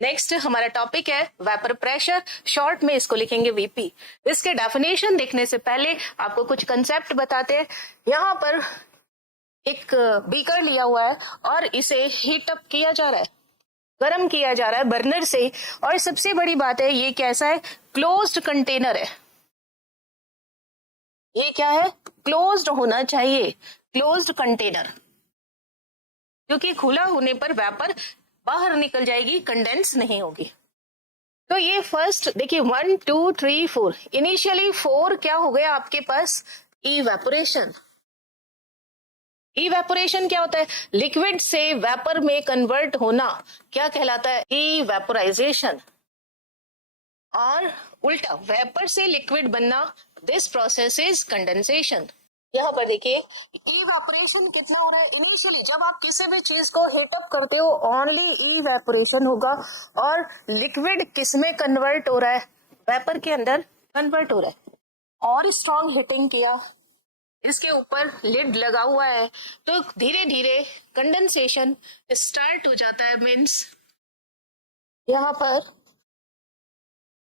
Next हमारा topic है vapour pressure, short में इसको लिखेंगे वीपी। इसके डेफिनेशन देखने से पहले आपको कुछ कंसेप्ट बताते हैं। यहाँ पर एक बीकर लिया हुआ है और इसे हीट अप किया जा रहा है, गर्म किया जा रहा है बर्नर से। और सबसे बड़ी बात है, ये कैसा है? क्लोज्ड कंटेनर है। ये क्या है? क्लोज्ड होना चाहिए, क्लोज्ड कंटेनर, क्योंकि खुला होने पर वेपर बाहर निकल जाएगी, कंडेंस नहीं होगी। तो ये फर्स्ट देखिए 1 2 3 4, इनिशियली 4 क्या हो गया आपके पास? इवेपोरेशन। इवेपोरेशन क्या होता है? लिक्विड से वेपर में कन्वर्ट होना क्या कहलाता है? इवेपोराइजेशन। और उल्टा वेपर से लिक्विड बनना, दिस प्रोसेस इज कंडेंसेशन। यहाँ पर देखिए इवेपोरेशन कितना हो रहा है? इनिशियली जब आप किसी भी चीज को हीट अप करते हो ओनली इवेपोरेशन होगा। और लिक्विड किस में कन्वर्ट हो रहा है? वेपर के अंदर कन्वर्ट हो रहा है। और स्ट्रॉन्ग हीटिंग किया, इसके ऊपर लिड लगा हुआ है, तो धीरे धीरे कंडेंसेशन स्टार्ट हो जाता है। मीन्स यहाँ पर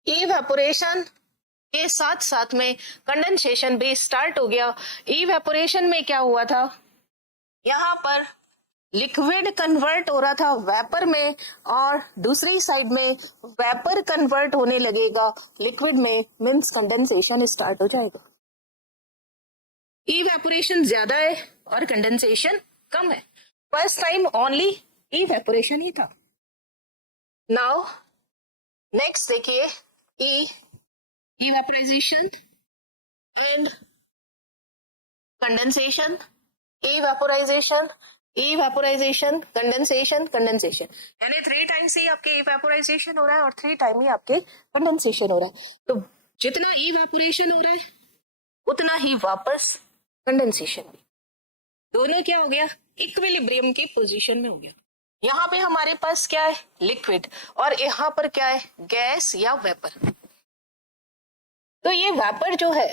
इवेपोरेशन के साथ साथ में कंडेंसेशन भी स्टार्ट हो गया। इवेपोरेशन में क्या हुआ था? यहाँ पर लिक्विड कन्वर्ट हो रहा था वेपर में, और दूसरी साइड में वेपर कन्वर्ट होने लगेगा लिक्विड में, मीन्स कंडेंसेशन स्टार्ट हो जाएगा। इवेपोरेशन ज्यादा है और कंडेंसेशन कम है। फर्स्ट टाइम ओनली इवेपोरेशन ही था। नाउ नेक्स्ट देखिए evaporization and condensation, evaporization, evaporization, condensation, condensation, यानी 3 टाइम्स ही आपके evaporization हो रहा है और 3 टाइम ही आपके condensation हो रहा है। तो जितना evaporation हो रहा है उतना ही वापस condensation भी। दोनों क्या हो गया? इक्विलिब्रियम की पोजीशन में हो गया। यहाँ पे हमारे पास क्या है? लिक्विड, और यहाँ पर क्या है? गैस या वेपर। तो ये वेपर जो है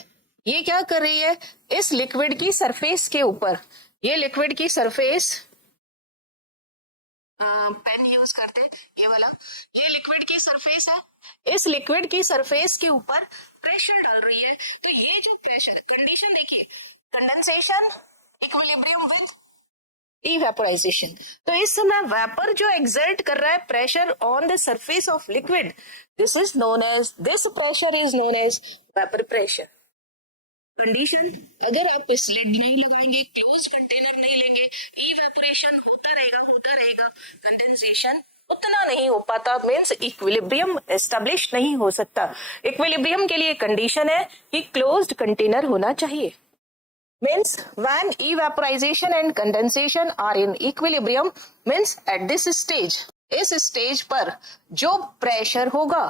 ये क्या कर रही है? इस लिक्विड की सरफेस के ऊपर, ये लिक्विड की सरफेस, पेन यूज करते हैं ये वाला, ये लिक्विड की सरफेस है, इस लिक्विड की सरफेस के ऊपर प्रेशर डाल रही है। तो ये जो प्रेशर कंडीशन देखिए, कंडेंसेशन, इक्विलिब्रियम विद इवेपोराइजेशन। तो इस समय वेपर जो एक्सर्ट कर रहा है pressure on the surface of liquid, this is known as, this pressure is known as vapour pressure. Condition, अगर आप स्लिड नहीं लगाएंगे, क्लोज कंटेनर नहीं लेंगे, इवेपोरेशन होता रहेगा, कंडेंसेशन उतना नहीं हो पाता, मीन्स इक्विलिब्रियम एस्टेब्लिश नहीं हो सकता। इक्विलिब्रियम के लिए कंडीशन है कि क्लोज्ड कंटेनर होना चाहिए। Means when evaporization and condensation are in equilibrium, means at this stage, इस स्टेज पर जो प्रेशर होगा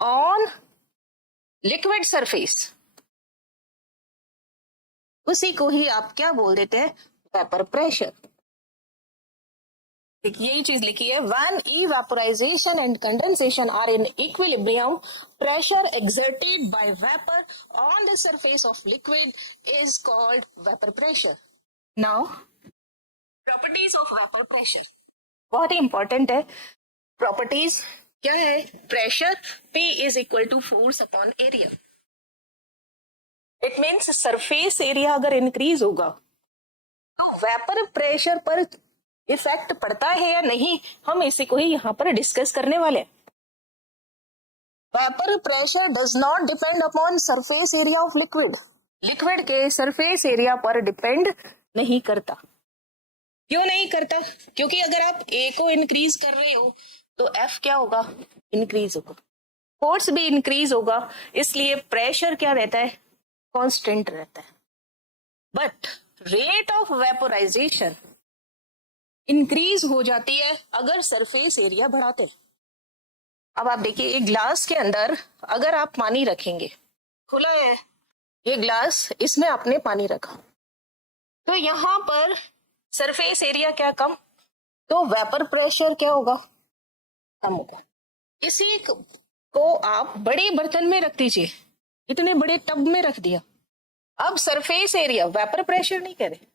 ऑन लिक्विड सरफेस, उसी को ही आप क्या बोल देते हैं? Vapour pressure. यही चीज लिखी है, when evaporization and condensation are in equilibrium, pressure exerted by vapor on the surface of liquid is called vapor pressure. Now, properties of vapor pressure बहुत ही इंपॉर्टेंट है। प्रॉपर्टीज क्या है? Pressure P is equal to force upon area. It means surface area अगर increase होगा तो vapour pressure पर effect पड़ता है या नहीं, हम इसी को ही यहाँ पर डिस्कस करने वाले। Vapour pressure does not depend upon surface area of liquid, liquid के सरफेस एरिया पर डिपेंड नहीं करता। क्यों नहीं करता? क्योंकि अगर आप ए को इंक्रीज कर रहे हो तो एफ क्या होगा? इंक्रीज होगा, फोर्स भी इंक्रीज होगा, इसलिए प्रेशर क्या रहता है? कांस्टेंट रहता है। But rate of vaporisation increase हो जाती है अगर सरफेस एरिया बढ़ाते। अब आप देखिए एक ग्लास के अंदर अगर आप पानी रखेंगे, खुला है ये ग्लास, इसमें आपने पानी रखा, तो यहाँ पर सरफेस एरिया क्या कम, तो वेपर प्रेशर क्या होगा? कम होगा। इसी को आप बड़े बर्तन में रख दीजिए, इतने बड़े टब में रख दिया, अब सरफेस एरिया, वेपर प्रेशर नहीं कह रहे,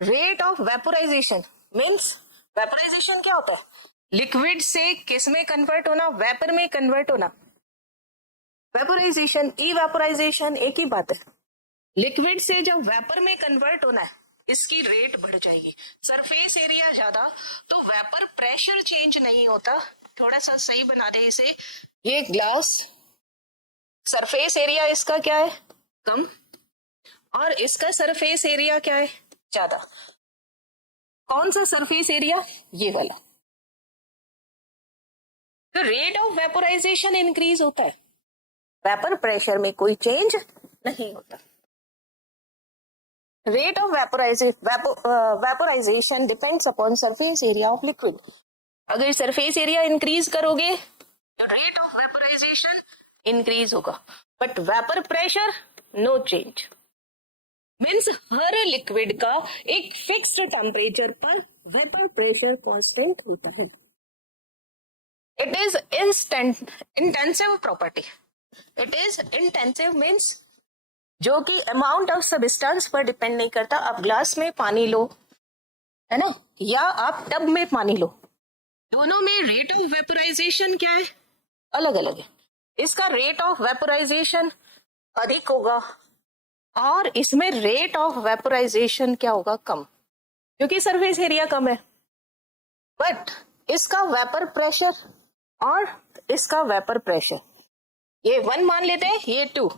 rate of vaporisation means vaporisation क्या होता है? लिक्विड से किस में कन्वर्ट होना, वेपर में कन्वर्ट होना, वेपोराइजेशन, इवेपोराइजेशन एक ही बात है। लिक्विड से जब वेपर में कन्वर्ट होना है, इसकी रेट बढ़ जाएगी। सरफेस एरिया ज्यादा तो वेपर प्रेशर चेंज नहीं होता। थोड़ा सा सही बना दे इसे, ये ग्लास सरफेस एरिया इसका क्या है, कम, और इसका सरफेस एरिया क्या है, ज्यादा। कौन सा सरफेस एरिया, ये वाला। तो रेट ऑफ वेपोराइजेशन इंक्रीज होता है, वेपर प्रेशर में कोई चेंज नहीं होता। Rate of vaporisation depends upon surface area of liquid. अगर सरफेस एरिया इंक्रीज करोगे तो रेट ऑफ वेपोराइजेशन इंक्रीज होगा, but vapour pressure no change. Means हर लिक्विड का एक फिक्स्ड टेम्परेचर पर वेपर प्रेशर कांस्टेंट होता है। It is intensive property. It is intensive means जो कि अमाउंट ऑफ सब्सटेंस पर डिपेंड नहीं करता। आप ग्लास में पानी लो, है ना, या आप टब में पानी लो, दोनों में रेट ऑफ वेपोराइजेशन क्या है, अलग अलग है। इसका रेट ऑफ वेपोराइजेशन अधिक होगा और इसमें रेट ऑफ वेपोराइजेशन क्या होगा, कम, क्योंकि सरफेस एरिया कम है। बट इसका वेपर प्रेशर और इसका वेपर प्रेशर, ये 1 मान लेते हैं, ये 2,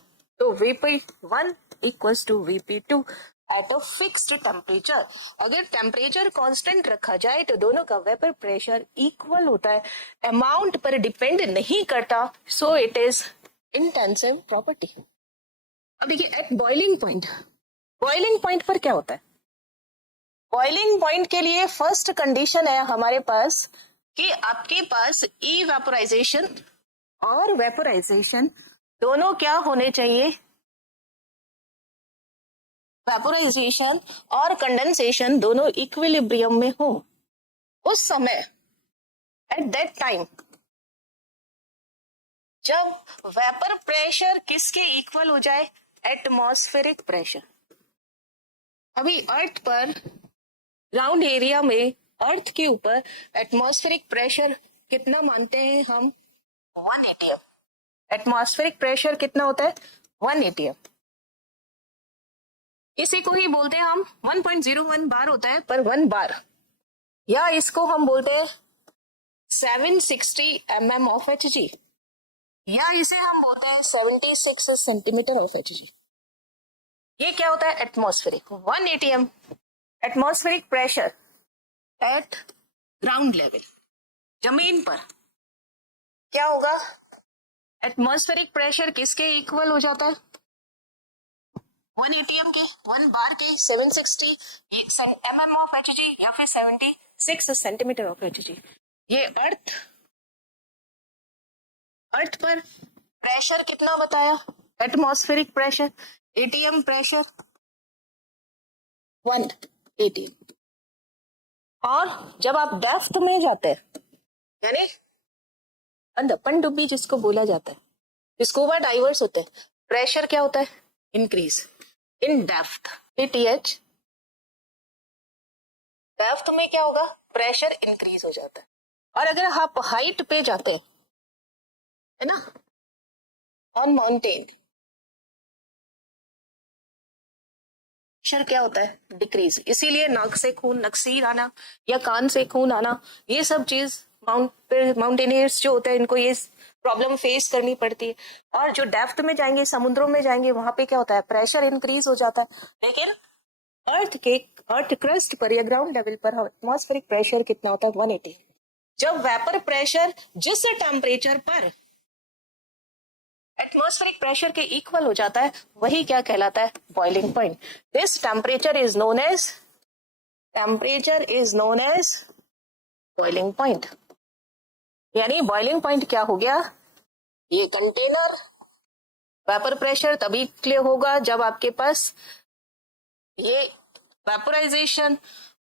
तो Vp1 equals to Vp2 at a fixed temperature. अगर टेम्परेचर कांस्टेंट रखा जाए तो दोनों का वेपर प्रेशर इक्वल होता है, अमाउंट पर डिपेंड नहीं करता, so it is intensive property. अब देखिए at boiling point, boiling point पर क्या होता है, बॉइलिंग पॉइंट के लिए फर्स्ट कंडीशन है हमारे पास कि आपके पास इवेपोराइजेशन और वेपोराइजेशन दोनों क्या होने चाहिए, वेपोराइजेशन और कंडेंसेशन दोनों इक्विलिब्रियम में हो। उस समय, एट दैट टाइम, जब वेपर प्रेशर किसके इक्वल हो जाए, एटमॉस्फेरिक प्रेशर। अभी अर्थ पर, ग्राउंड एरिया में, अर्थ के ऊपर एटमॉस्फेरिक प्रेशर कितना मानते हैं हम, 1 atm। एटमॉस्फेरिक प्रेशर कितना होता है, 1 atm। इसी को ही बोलते हैं हम 1.01 बार होता है पर 1 बार, या इसको हम बोलते हैं 760 mm ऑफ Hg, या इसे हम बोलते हैं 76 सेंटीमीटर ऑफ Hg। ये क्या होता है, atmospheric 1 atm atmospheric pressure at ground level, जमीन पर क्या होगा, एटमॉस्फेरिक प्रेशर किसके इक्वल हो जाता है, 1 atm के, 1 बार के 760 mm ऑफ Hg या फिर 76 सेंटीमीटर ऑफ Hg। ये अर्थ पर प्रेशर कितना बताया, atmospheric pressure, ATM pressure 1 atm। और जब आप डेप्थ में जाते हैं, यानी अंदर पनडुब्बी जिसको बोला जाता है, स्कूबा डाइवर्स होते हैं, प्रेशर क्या होता है, increase in depth, PTH. Depth में क्या होगा, प्रेशर इंक्रीज हो जाता है। और अगर आप हाइट पे जाते हैं, है ना, ऑन माउंटेन, प्रेशर क्या होता है, डिक्रीज। इसीलिए नाक से खून, नक्सीर आना या कान से खून आना, ये सब चीज माउंटेनियर्स जो होते हैं इनको ये प्रॉब्लम फेस करनी पड़ती है। और जो डेप्थ में जाएंगे, समुद्रों में जाएंगे, वहां पे क्या होता है, प्रेशर इंक्रीज हो जाता है। लेकिन अर्थ क्रस्ट पर या ग्राउंड लेवल पर एटमॉस्फेरिक प्रेशर कितना होता है, 180। जब वेपर प्रेशर जिस टेम्परेचर पर एटमॉस्फेरिक प्रेशर के इक्वल हो जाता है, वही क्या कहलाता है, boiling point. This temperature is known as boiling point. यानी बॉइलिंग पॉइंट क्या हो गया, ये कंटेनर, वेपर प्रेशर तभी क्लियर होगा जब आपके पास ये वेपोराइजेशन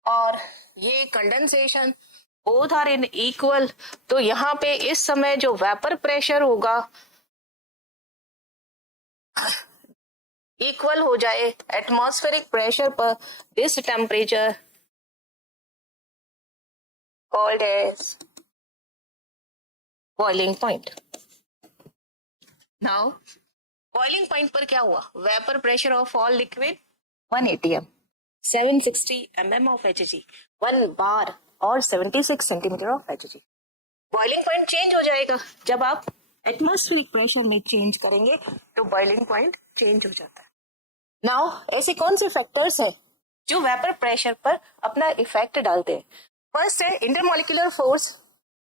और ये condensation both are in equal. तो यहाँ पे इस समय जो वेपर प्रेशर होगा इक्वल हो जाए एटमॉस्फेरिक प्रेशर पर, this temperature called as boiling point. Now boiling point पर क्या हुआ, vapour pressure of all liquid 1 atm, 760 mm of Hg, 1 bar और 76 centimetre of Hg। Boiling point change हो जाएगा जब आप एटमॉस्फेरिक प्रेशर में चेंज करेंगे, तो बॉइलिंग पॉइंट चेंज हो जाता है। नाउ ऐसे कौन से फैक्टर्स है जो वेपर प्रेशर पर अपना इफेक्ट डालते हैं? फर्स्ट है intermolecular force,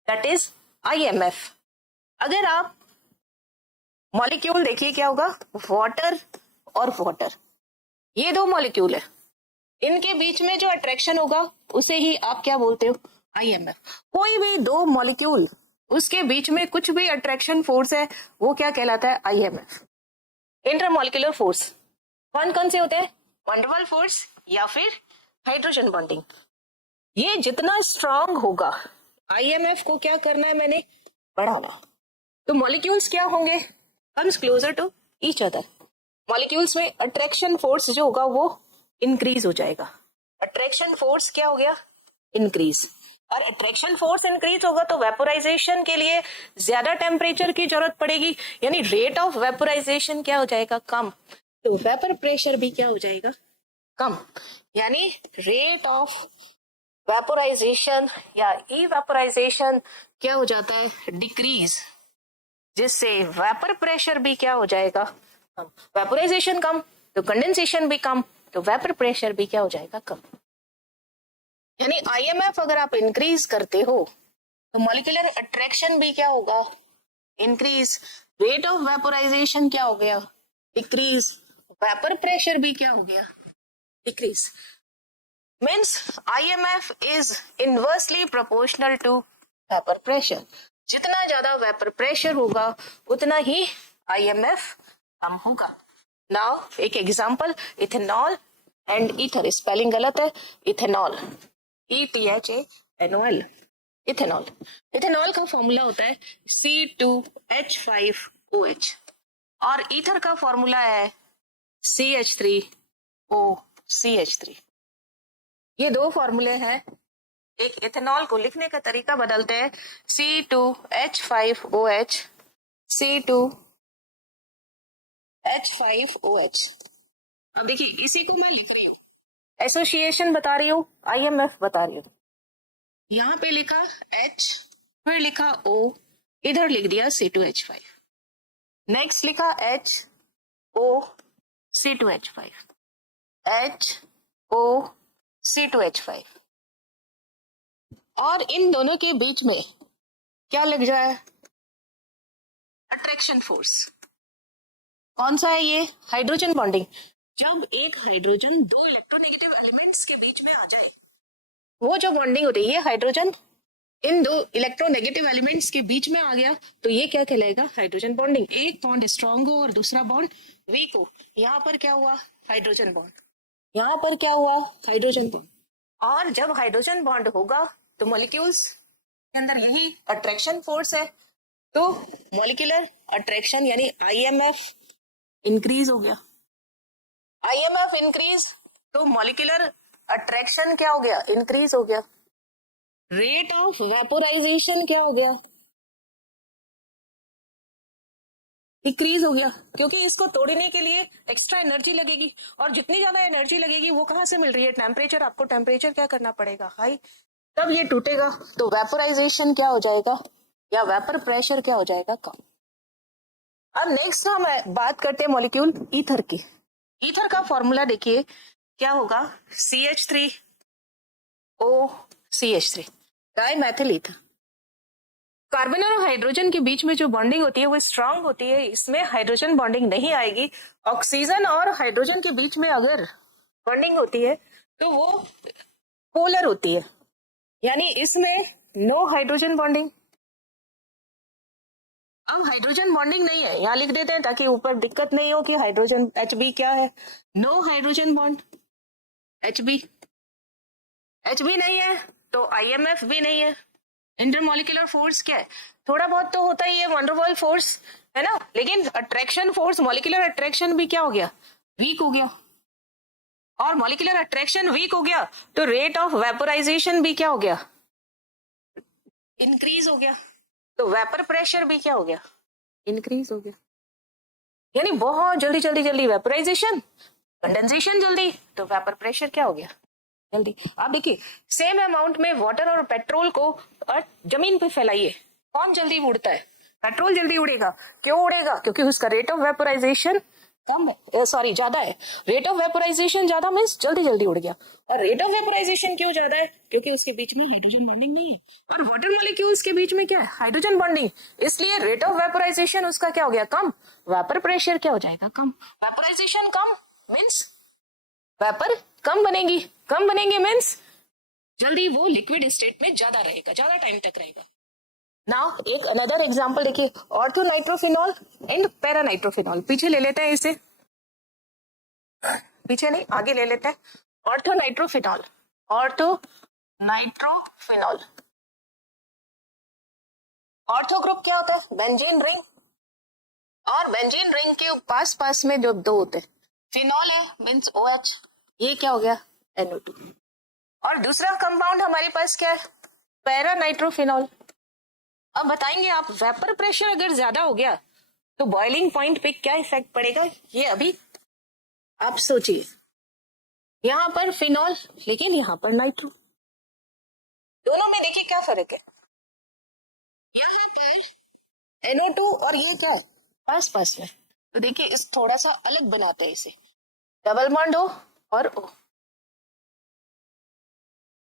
that is IMF। अगर आप मॉलिक्यूल देखिए क्या होगा, वाटर और वाटर, ये दो मॉलिक्यूल है, इनके बीच में जो अट्रैक्शन होगा उसे ही आप क्या बोलते हो, IMF। कोई भी दो मॉलिक्यूल उसके बीच में कुछ भी अट्रैक्शन फोर्स है वो क्या कहलाता है, IMF। इंटरमॉलिक्यूलर फोर्स कौन कौन से होते हैं, वंडरवॉल फोर्स या फिर हाइड्रोजन बॉन्डिंग। ये जितना स्ट्रांग होगा, IMF को क्या करना है मैंने, बढ़ाना। तो मॉलिक्यूल्स क्या होंगे, comes closer to each other. Molecules में अट्रैक्शन फोर्स जो होगा वो इंक्रीज हो जाएगा। अट्रैक्शन फोर्स क्या हो गया, इंक्रीज। और अट्रैक्शन फोर्स इंक्रीज होगा तो वेपोराइजेशन के लिए ज्यादा टेम्परेचर की जरूरत पड़ेगी, यानी रेट ऑफ वेपोराइजेशन क्या हो जाएगा, कम। तो वेपर प्रेशर भी क्या हो जाएगा, कम। यानी रेट ऑफ वेपोराइजेशन या इवेपोराइजेशन क्या हो जाता है, डिक्रीज, जिससे वेपर प्रेशर भी क्या हो जाएगा, कम। वेपोराइजेशन कम तो कंडेंसेशन भी कम, तो वेपर प्रेशर भी क्या हो जाएगा, कम। यानी IMF अगर आप इंक्रीज करते हो तो मॉलिक्यूलर अट्रैक्शन भी क्या होगा, इंक्रीज। रेट ऑफ वेपोराइजेशन क्या हो गया, डिक्रीज। वेपर प्रेशर भी क्या हो गया, decrease. Means IMF is inversely proportional to vapour pressure. जितना ज्यादा वेपर प्रेशर होगा उतना ही IMF कम होगा। नाउ एक example, ethanol and ether, spelling गलत है, इथेनॉल, ETHANOL, इथेनॉल। इथेनॉल का फॉर्मूला होता है C2H5OH और ईथर का फॉर्मूला है CH3OCH3। ये दो फॉर्मूले हैं। एक इथेनॉल को लिखने का तरीका बदलते हैं, C2H5OH, C2H5OH। अब देखिए इसी को मैं लिख रही हूँ, एसोसिएशन बता रही हूँ, IMF बता रही हूँ। यहाँ पे लिखा H, फिर लिखा O, इधर लिख दिया C2H5, नेक्स्ट लिखा HO C2H5, HO C2H5, और इन दोनों के बीच में क्या लग जाए, अट्रैक्शन फोर्स। कौन सा है ये, हाइड्रोजन बॉन्डिंग। जब एक हाइड्रोजन दो इलेक्ट्रोनेगेटिव एलिमेंट्स के बीच में आ जाए, वो जो बॉन्डिंग होती है, ये हाइड्रोजन इन दो इलेक्ट्रोनेगेटिव एलिमेंट्स के बीच में आ गया तो ये क्या कहलाएगा, हाइड्रोजन बॉन्डिंग। एक बॉन्ड स्ट्रांग हो और दूसरा बॉन्ड वीक हो, यहाँ पर क्या हुआ, हाइड्रोजन बॉन्ड, यहाँ पर क्या हुआ, हाइड्रोजन बॉन्ड। और जब हाइड्रोजन बॉन्ड होगा तो मॉलिक्यूल्स के अंदर यही अट्रैक्शन फोर्स है, तो मॉलिक्यूलर अट्रैक्शन यानी IMF इंक्रीज हो गया। IMF इंक्रीज तो मॉलिक्यूलर अट्रैक्शन क्या हो गया, इंक्रीज हो गया। रेट ऑफ वेपोराइजेशन क्या हो गया, डिक्रीज हो गया, क्योंकि इसको तोड़ने के लिए एक्स्ट्रा एनर्जी लगेगी, और जितनी ज्यादा एनर्जी लगेगी वो कहाँ से मिल रही है, टेम्परेचर। आपको टेम्परेचर क्या करना पड़ेगा, हाई, तब ये टूटेगा। तो वेपोराइजेशन क्या हो जाएगा, या वेपर प्रेशर क्या हो जाएगा, कम। अब नेक्स्ट हम बात करते हैं मॉलिक्यूल ईथर की। ईथर का फॉर्मूला देखिए क्या होगा, CH3OCH3, डाइमेथिल ईथर। कार्बन और हाइड्रोजन के बीच में जो बॉन्डिंग होती है वो स्ट्रांग होती है, इसमें हाइड्रोजन बॉन्डिंग नहीं आएगी। ऑक्सीजन और हाइड्रोजन के बीच में अगर बॉन्डिंग होती है तो वो पोलर होती है, यानी इसमें नो हाइड्रोजन बॉन्डिंग। अब हाइड्रोजन बॉन्डिंग नहीं है, यहाँ लिख देते हैं ताकि ऊपर दिक्कत नहीं हो कि हाइड्रोजन HB क्या है, नो हाइड्रोजन बॉन्ड, HB नहीं है तो IMF भी नहीं है। इंटरमॉलिक्यूलर फोर्स क्या है, थोड़ा बहुत तो होता ही है, वंडरवॉल फोर्स है ना, लेकिन अट्रैक्शन फोर्स, मॉलिक्यूलर अट्रैक्शन भी क्या हो गया, वीक हो गया। और मॉलिक्यूलर अट्रैक्शन वीक हो गया तो रेट ऑफ वेपोराइजेशन भी क्या हो गया, इंक्रीज हो गया। तो वेपर प्रेशर भी क्या हो गया, इंक्रीज हो गया। यानी बहुत जल्दी जल्दी जल्दी वेपराइजेशन, कंडेंसेशन जल्दी, तो वेपर प्रेशर क्या हो गया, जल्दी। आप देखिए सेम अमाउंट में वाटर और पेट्रोल को जमीन पे फैलाइए, कौन जल्दी उड़ता है, पेट्रोल जल्दी उड़ेगा। क्यों उड़ेगा, क्योंकि उसका रेट ऑफ वेपोराइजेशन कम है, सॉरी ज्यादा है। रेट ऑफ वेपोराइजेशन ज्यादा मीन्स जल्दी जल्दी उड़ गया। और रेट ऑफ वेपोराइजेशन क्यों ज्यादा है, क्योंकि उसके बीच में हाइड्रोजन बॉन्डिंग नहीं है, और वाटर मॉलिक्यूल्स के बीच में क्या है, हाइड्रोजन बॉन्डिंग, इसलिए रेट ऑफ वेपोराइजेशन उसका क्या हो गया, कम। वेपर प्रेशर क्या हो जाएगा, कम। वेपोराइजेशन कम मीन्स वेपर कम बनेगी, कम बनेंगे मीन्स जल्दी वो लिक्विड स्टेट में ज्यादा रहेगा, ज्यादा टाइम तक रहेगा। नाउ एक अनदर एग्जांपल देखिए, ऑर्थोनाइट्रोफिनॉल एंड पैरानाइट्रोफिनॉल। पीछे ले लेते हैं इसे, पीछे नहीं आगे ले लेते हैं। ऑर्थोनाइट्रोफिनॉल, ऑर्थोनाइट्रोफिनॉल, ऑर्थो ग्रुप क्या होता है, बेंजीन रिंग, और बेंजीन रिंग के पास पास में जो दो होते हैं, फिनॉल है मीन्स OH, ये क्या हो गया, NO2। और दूसरा कंपाउंड हमारे पास क्या है, पैरानाइट्रोफिनॉल। अब बताएंगे आप, वेपर प्रेशर अगर ज्यादा हो गया तो बॉइलिंग पॉइंट पे क्या इफेक्ट पड़ेगा, ये अभी आप सोचिए। यहां पर फिनॉल लेकिन यहां पर नाइट्रो, दोनों में देखिए क्या फर्क है। यहां पर NO2 और ये क्या है, पास पास में, तो देखिए इस थोड़ा सा अलग बनाते हैं इसे, डबल बॉन्ड O और O,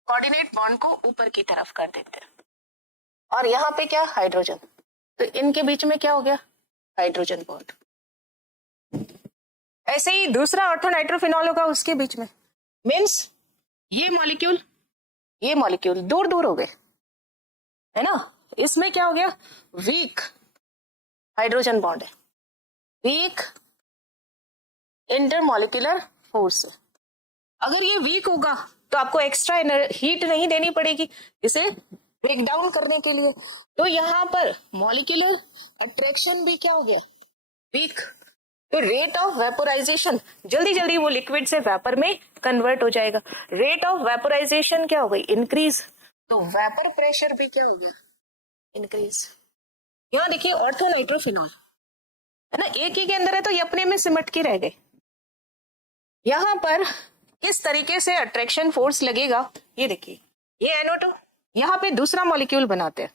कोऑर्डिनेट बॉन्ड को ऊपर की तरफ कर देते हैं। और यहाँ पे क्या, हाइड्रोजन, तो इनके बीच में क्या हो गया, हाइड्रोजन बॉन्ड। ऐसे ही दूसरा ऑर्थोनाइट्रोफिनॉल होगा उसके बीच में, मीन्स ये मॉलिक्यूल दूर दूर हो गए, है ना। इसमें क्या हो गया, वीक हाइड्रोजन बॉन्ड है, वीक इंटरमॉलिक्यूलर फोर्स। अगर ये वीक होगा तो आपको एक्स्ट्रा हीट नहीं देनी पड़ेगी इसे ब्रेक डाउन करने के लिए, तो यहाँ पर मॉलिक्यूलर अट्रैक्शन भी क्या हो गया, वीक। तो रेट ऑफ वेपोराइजेशन, जल्दी जल्दी वो लिक्विड से वेपर में कन्वर्ट हो जाएगा, रेट ऑफ वेपोराइजेशन क्या हो गई, इंक्रीज, तो वेपर प्रेशर भी क्या हो गया, इंक्रीज। यहाँ देखिए ऑर्थोनाइट्रोफिनॉल है ना, एक ही के अंदर है तो ये अपने में सिमट के रह गए। यहाँ पर किस तरीके से अट्रैक्शन फोर्स लगेगा, ये देखिए, ये NO2 यहाँ पे दूसरा मॉलिक्यूल बनाते हैं,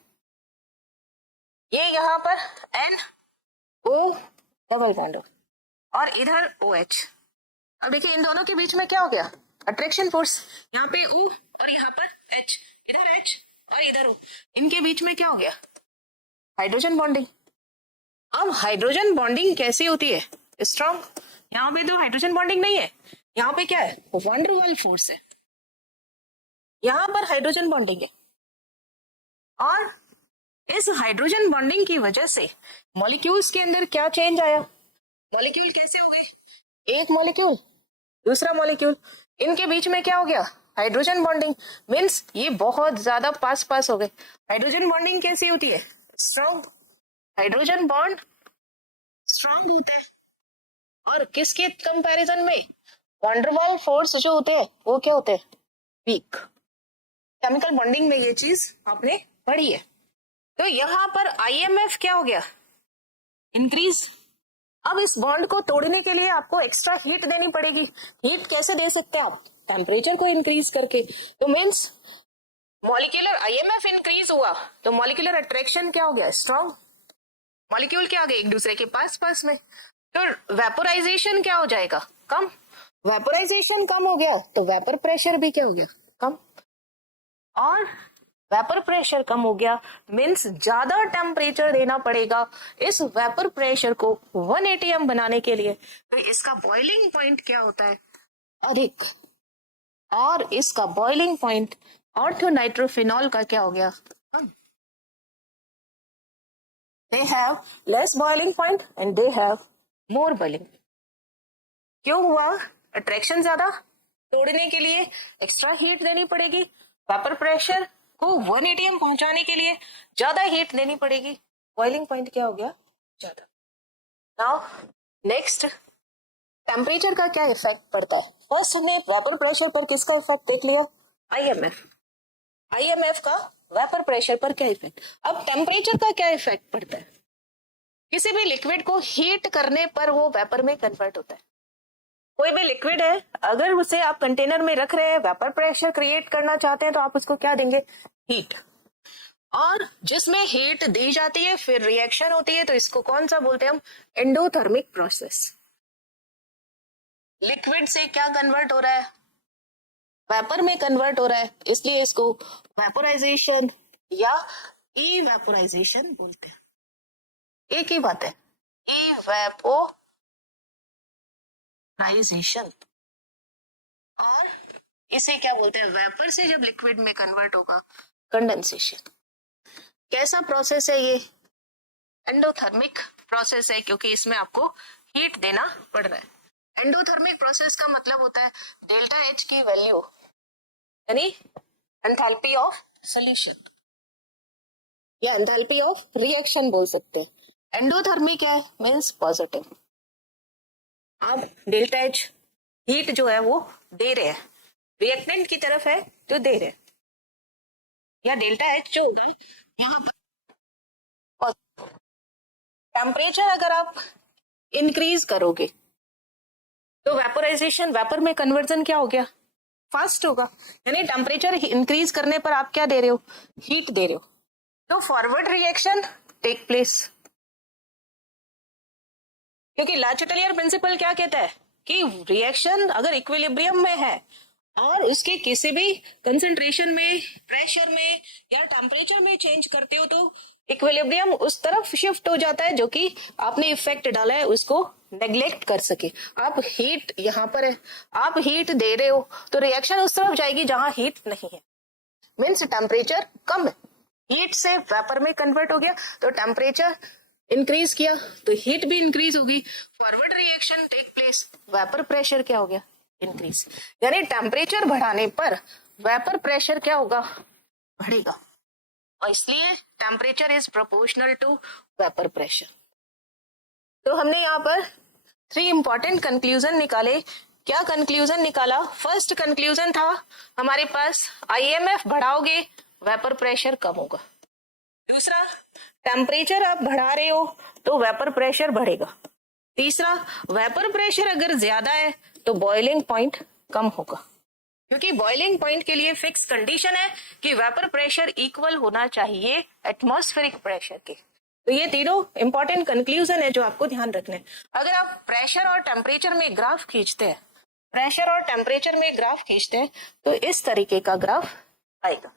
ये यहाँ पर NO डबल बॉन्ड और इधर OH। अब देखिए इन दोनों के बीच में क्या हो गया, अट्रैक्शन फोर्स, यहाँ पे O और यहाँ पर H, इधर H और इधर O, इनके बीच में क्या हो गया, हाइड्रोजन बॉन्डिंग। अब हाइड्रोजन बॉन्डिंग कैसी होती है, स्ट्रॉन्ग। यहाँ पे तो हाइड्रोजन बॉन्डिंग नहीं है, यहाँ पे क्या है, वन डर वाल फोर्स है, यहाँ पर हाइड्रोजन बॉन्डिंग है। और इस हाइड्रोजन बॉन्डिंग की वजह से मॉलिक्यूल्स के अंदर क्या चेंज आया, मॉलिक्यूल कैसे हो गए, एक मॉलिक्यूल दूसरा मॉलिक्यूल, इनके बीच में क्या हो गया, हाइड्रोजन बॉन्डिंग, मीन्स ये बहुत ज्यादा पास पास हो गए। हाइड्रोजन बॉन्डिंग कैसी होती है, स्ट्रॉन्ग, हाइड्रोजन बॉन्ड स्ट्रॉन्ग होता है। और किसके कंपैरिजन में, वैन डर वाल फोर्स जो होते हैं वो क्या होते हैं, वीक। केमिकल बॉन्डिंग में ये चीज आपने पढ़ी है। तो यहाँ पर IMF क्या हो गया, इंक्रीज। अब इस बॉन्ड को तोड़ने के लिए आपको एक्स्ट्रा हीट देनी पड़ेगी। हीट कैसे दे सकते हैं आप, टेम्परेचर को इंक्रीज करके। तो मीन्स मॉलिक्यूलर IMF इंक्रीज हुआ तो मॉलिक्यूलर अट्रैक्शन क्या हो गया, स्ट्रॉन्ग, मॉलिक्यूल क्या आ गए एक दूसरे के पास पास में। तो वेपोराइजेशन क्या हो जाएगा, कम। वेपोराइजेशन कम हो गया तो वेपर प्रेशर भी क्या हो गया, कम। और वेपर प्रेशर कम हो गया मीन्स ज्यादा टेम्परेचर देना पड़ेगा इस वेपर प्रेशर को 1 atm बनाने के लिए। तो इसका बॉइलिंग पॉइंट क्या होता है, अधिक। और इसका बॉइलिंग पॉइंट ऑर्थोनाइट्रोफिनॉल का क्या हो गया, they have less boiling point and they have more boiling। क्यों हुआ, अट्रैक्शन ज्यादा, तोड़ने के लिए एक्स्ट्रा हीट देनी पड़ेगी, वेपर प्रेशर को 1 atm पहुंचाने के लिए ज्यादा हीट देनी पड़ेगी, बॉइलिंग पॉइंट क्या हो गया, ज्यादा। नाउ नेक्स्ट, टेम्परेचर का क्या इफेक्ट पड़ता है। फर्स्ट हमने वेपर प्रेशर पर किसका इफेक्ट देख लिया, IMF। IMF का वेपर प्रेशर पर क्या इफेक्ट। अब टेम्परेचर का क्या इफेक्ट पड़ता है, किसी भी लिक्विड को हीट करने पर वो वेपर में कन्वर्ट होता है। कोई भी लिक्विड है, अगर उसे आप कंटेनर में रख रहे हैं, वेपर प्रेशर क्रिएट करना चाहते हैं, तो आप उसको क्या देंगे, हीट। और जिसमें हीट दी जाती है फिर रिएक्शन होती है, तो इसको कौन सा बोलते हैं हम, एंडोथर्मिक प्रोसेस। लिक्विड से क्या कन्वर्ट हो रहा है, वेपर में कन्वर्ट हो रहा है, इसलिए इसको वेपोराइजेशन या इवेपोराइजेशन बोलते हैं। एक ही बात है, इवेपोराइजेशन। और इसे क्या बोलते हैं, वेपर से जब लिक्विड में कन्वर्ट होगा, कंडेंसेशन। कैसा प्रोसेस है ये, एंडोथर्मिक प्रोसेस है, क्योंकि इसमें आपको हीट देना पड़ रहा है। एंडोथर्मिक प्रोसेस का मतलब होता है डेल्टा एच की वैल्यू यानी एंथैल्पी ऑफ सॉल्यूशन या एंथैल्पी ऑफ रिएक्शन बोल सकते हैं। एंडोथर्मिक है मींस पॉजिटिव। अब डेल्टा एच हीट जो है वो दे रहे हैं, रिएक्टेंट की तरफ है जो दे रहे हैं, या डेल्टा एच जो होगा यहाँ पर टेम्परेचर अगर आप इंक्रीज करोगे तो वेपोराइजेशन, वेपर में कन्वर्जन क्या हो गया, फास्ट होगा। यानी टेम्परेचर इंक्रीज करने पर आप क्या दे रहे हो, हीट दे रहे हो, तो फॉरवर्ड रिएक्शन टेक प्लेस। क्योंकि लाचेटेलियर प्रिंसिपल क्या कहता है कि रिएक्शन अगर इक्विलिब्रियम में है और उसके किसी भी कंसंट्रेशन में, प्रेशर में या टेम्परेचर में चेंज करते हो तो इक्विलिब्रियम उस तरफ शिफ्ट हो जाता है जो कि आपने इफेक्ट डाला है उसको नेग्लेक्ट कर सके। आप हीट यहाँ पर है, आप हीट दे रहे हो तो रिएक्शन उस तरफ जाएगी जहां हीट नहीं है, मीन्स टेम्परेचर कम है, हीट से वेपर में कन्वर्ट हो गया, तो टेम्परेचर इंक्रीज किया तो हीट भी इंक्रीज होगी, forward reaction take place, vapour pressure क्या हो गया, इंक्रीज। यानी टेम्परेचर बढ़ाने पर वेपर प्रेशर क्या होगा, बढ़ेगा, और इसलिए temperature is proportional to vapour pressure. तो हमने यहाँ पर 3 इंपॉर्टेंट कंक्लूजन निकाले। क्या कंक्लूजन निकाला, फर्स्ट कंक्लूजन था हमारे पास IMF बढ़ाओगे वेपर प्रेशर कम होगा। दूसरा, टेम्परेचर आप बढ़ा रहे हो तो वेपर प्रेशर बढ़ेगा। तीसरा, वेपर प्रेशर अगर ज्यादा है तो बॉइलिंग पॉइंट कम होगा, क्योंकि बॉइलिंग पॉइंट के लिए फिक्स कंडीशन है कि वेपर प्रेशर इक्वल होना चाहिए एटमॉस्फेरिक प्रेशर के। तो ये तीनों इंपॉर्टेंट कंक्लूजन है जो आपको ध्यान रखना है। अगर आप प्रेशर और टेम्परेचर में ग्राफ खींचते हैं, प्रेशर और टेम्परेचर में ग्राफ खींचते हैं तो इस तरीके का ग्राफ आएगा।